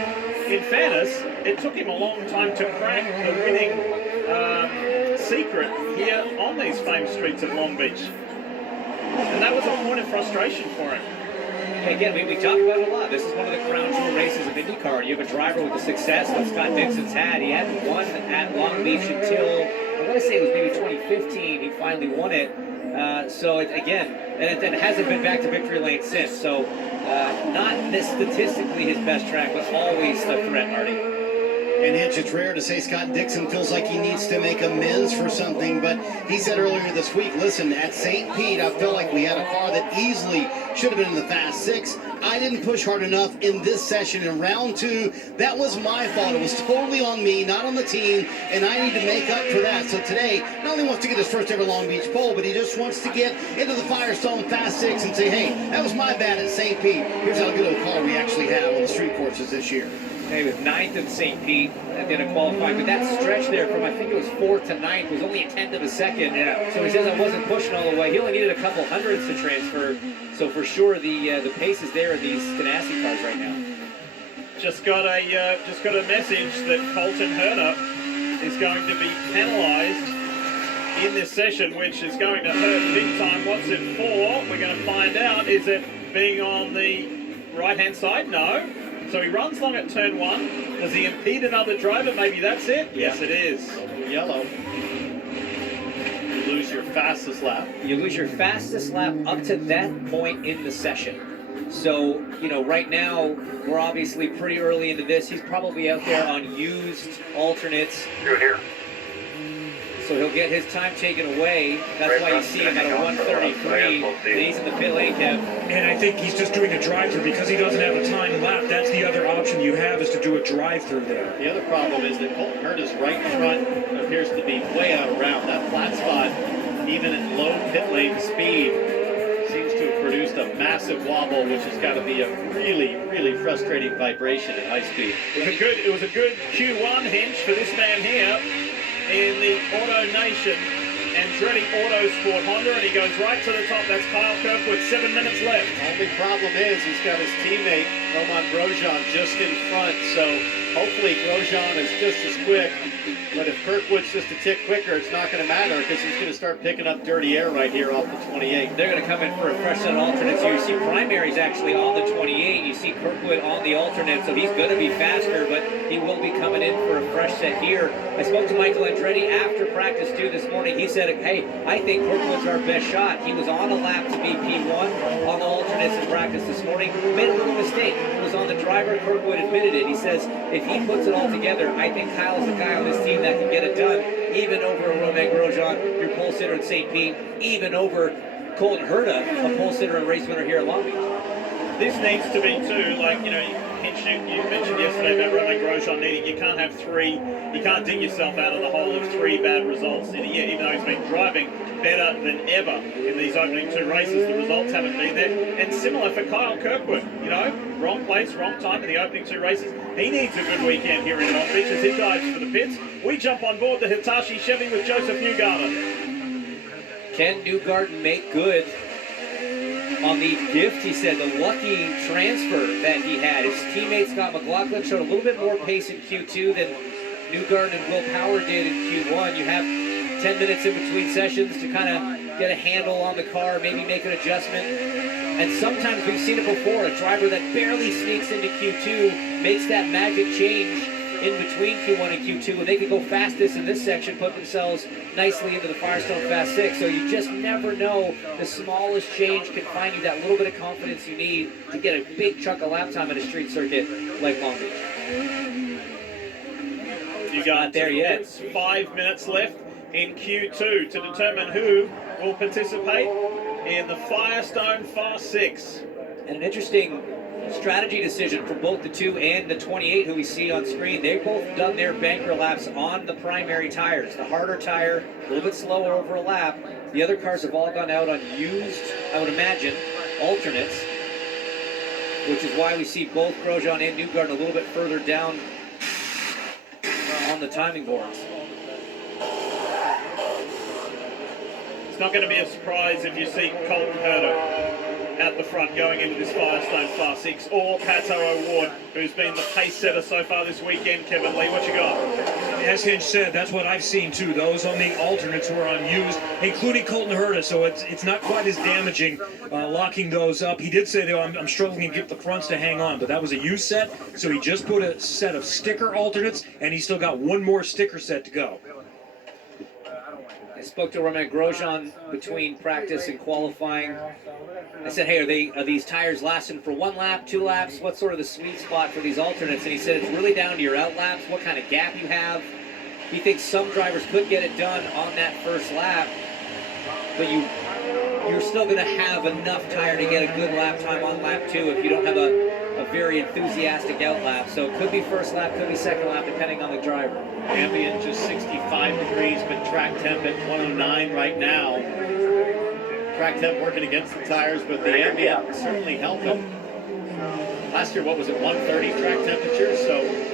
in fairness, it took him a long time to crack the winning secret here on these famed streets of Long Beach. And that was a point of frustration for him. Again, we talk about it a lot. This is one of the crown jewel races of IndyCar. You have a driver with the success that Scott Dixon's had. He hadn't won at Long Beach until, I want to say it was maybe 2015. He finally won it. So it hasn't been back to victory lane since. So not this statistically his best track, but always a threat, Marty. And Hitch, it's rare to say Scott Dixon feels like he needs to make amends for something, but he said earlier this week, listen, at St. Pete, I felt like we had a car that easily should have been in the Fast Six. I didn't push hard enough in this session in round two. That was my fault. It was totally on me, not on the team, and I need to make up for that. So today, not only wants to get his first ever Long Beach pole, but he just wants to get into the Firestone Fast Six and say, hey, that was my bad at St. Pete. Here's how good of a car we actually have on the street courses this year. He was 9th at St. Pete at the end of qualifying, but that stretch there from I think it was 4th to 9th was only a 1/10 of a second. Yeah. So he says I wasn't pushing all the way. He only needed a couple hundredths to transfer. So for sure the pace is there in these Ganassi cars right now. Just got a message that Colton Herta is going to be penalised in this session, which is going to hurt big time. What's it for? We're going to find out. Is it being on the right-hand side? No. So he runs long at turn one. Does he impede another driver? Maybe that's it? Yes, it is. Yellow. You lose your fastest lap. You lose your fastest lap up to that point in the session. So, right now, we're obviously pretty early into this. He's probably out there on used alternates. Good here. So he'll get his time taken away. That's why you see him at a 1:33. And he's in the pit lane, Kev. And I think he's just doing a drive-through because he doesn't have a time lap. That's the other option you have, is to do a drive-through there. The other problem is that Colton Herta's right front appears to be way out of round. That flat spot, even at low pit lane speed, seems to have produced a massive wobble, which has got to be a really, really frustrating vibration at high speed. It was a good Q1 hinge for this man here in the Auto Nation Andretti Autosport Honda, and he goes right to the top. That's Kyle Kirkwood, 7 minutes left. Only problem is he's got his teammate Roman Grosjean just in front, so hopefully Grosjean is just as quick. But if Kirkwood's just a tick quicker, it's not going to matter because he's going to start picking up dirty air right here off the 28. They're going to come in for a fresh set of alternates here. You see primaries actually on the 28. You see Kirkwood on the alternate, so he's going to be faster, but he will be coming in for a fresh set here. I spoke to Michael Andretti after practice 2 this morning. He said, hey, I think Kirkwood's our best shot. He was on a lap to be P1 on the alternates in practice this morning. Made a little mistake. It was on the driver. Kirkwood admitted it. He says, if he puts it all together, I think Kyle's the guy on this team that can get it done, even over Romain Grosjean, your pole sitter at St. Pete, even over Colton Herta, a pole sitter and race winner here at Long Beach. This needs to be too, you mentioned yesterday about Romain Grosjean needing, you can't have three, you can't dig yourself out of the hole of 3 bad results in a year, even though he's been driving better than ever in these opening 2 races. The results haven't been there. And similar for Kyle Kirkwood, wrong place, wrong time in the opening 2 races. He needs a good weekend here in Long Beach as he dives for the pits. We jump on board the Hitachi Chevy with Joseph Newgarden. Can Newgarden make good on the gift, he said, the lucky transfer that he had? His teammate Scott McLaughlin showed a little bit more pace in Q2 than Newgarden and Will Power did in Q1. You have 10 minutes in between sessions to kind of get a handle on the car, maybe make an adjustment. And sometimes we've seen it before, a driver that barely sneaks into Q2 makes that magic change in between Q1 and Q2, and they could go fastest in this section, put themselves nicely into the Firestone Fast 6. So you just never know. The smallest change can find you that little bit of confidence you need to get a big chunk of lap time at a street circuit like Long Beach. You got there yet. 5 minutes left in Q2 to determine who will participate in the Firestone Fast 6. And an interesting strategy decision for both the 2 and the 28 who we see on screen. They've both done their banker laps on the primary tires. The harder tire, a little bit slower over a lap. The other cars have all gone out on used, I would imagine, alternates, which is why we see both Grosjean and Newgarden a little bit further down on the timing boards. It's not going to be a surprise if you see Colton Herta at the front going into this Firestone Fast 6, or Pato O'Ward, who's been the pace setter so far this weekend. Kevin Lee, what you got? As Hinch said, that's what I've seen too. Those on the alternates who are unused, including Colton Herta, so it's not quite as damaging locking those up. He did say, though, I'm struggling to get the fronts to hang on, but that was a used set, so he just put a set of sticker alternates, and he still got one more sticker set to go. I spoke to Romain Grosjean between practice and qualifying. I said, hey, are these tires lasting for 1 lap, 2 laps? What's sort of the sweet spot for these alternates? And he said it's really down to your out laps, what kind of gap you have. He thinks some drivers could get it done on that first lap, but you're still going to have enough tire to get a good lap time on lap 2 if you don't have a very enthusiastic out lap. So it could be first lap, could be second lap, depending on the driver. Ambient just 65 degrees, but track temp at 109 right now. Track temp working against the tires, but the ambient certainly helping. Last year, what was it, 130 track temperature? So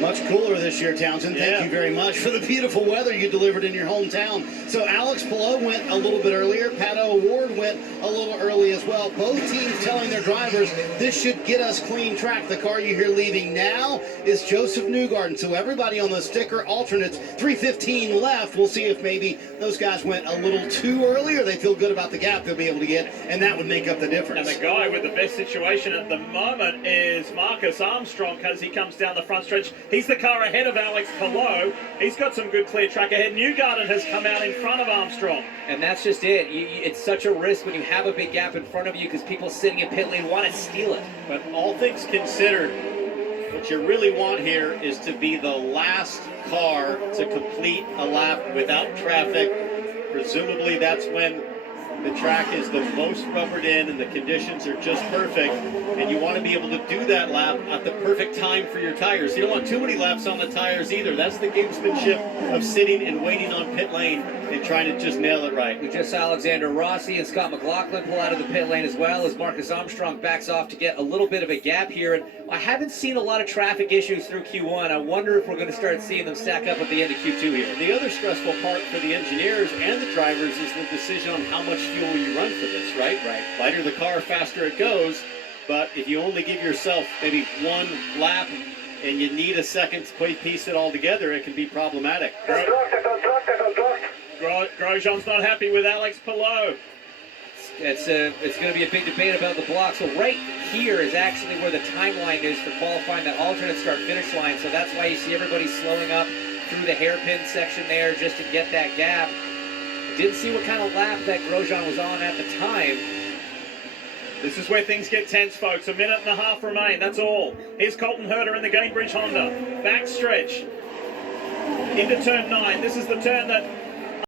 much cooler this year, Townsend. Thank you very much for the beautiful weather you delivered in your hometown. So Alex Palou went a little bit earlier. Pato O'Ward went a little early as well. Both teams telling their drivers this should get us clean track. The car you hear leaving now is Joseph Newgarden. So everybody on the sticker alternates, 3:15 left. We'll see if maybe those guys went a little too early or they feel good about the gap they'll be able to get, and that would make up the difference. And the guy with the best situation at the moment is Marcus Armstrong, because he comes down the front stretch. He's the car ahead of Alex Palou. He's got some good clear track ahead. Newgarden has come out in front of Armstrong. And that's just it. It's such a risk when you have a big gap in front of you because people sitting in pit lane want to steal it. But all things considered, what you really want here is to be the last car to complete a lap without traffic. Presumably that's when the track is the most rubbered in and the conditions are just perfect, and you want to be able to do that lap at the perfect time for your tires. You don't want too many laps on the tires either. That's the gamesmanship of sitting and waiting on pit lane and trying to just nail it right. We just saw Alexander Rossi and Scott McLaughlin pull out of the pit lane as well as Marcus Armstrong backs off to get a little bit of a gap here. And I haven't seen a lot of traffic issues through Q1. I wonder if we're going to start seeing them stack up at the end of Q2 here. The other stressful part for the engineers and the drivers is the decision on how much fuel you run for this, right? Right. Lighter the car, faster it goes. But if you only give yourself maybe 1 lap and you need a second to piece it all together, it can be problematic. Grosjean's not happy with Alex Palou. It's going to be a big debate about the block. So right here is actually where the timeline is for qualifying the alternate start-finish line. So that's why you see everybody slowing up through the hairpin section there just to get that gap. Didn't see what kind of lap that Grosjean was on at the time. This is where things get tense, folks. 1.5 minutes remain, that's all. Here's Colton Herta in the Gainbridge Honda. Backstretch into turn 9. This is the turn that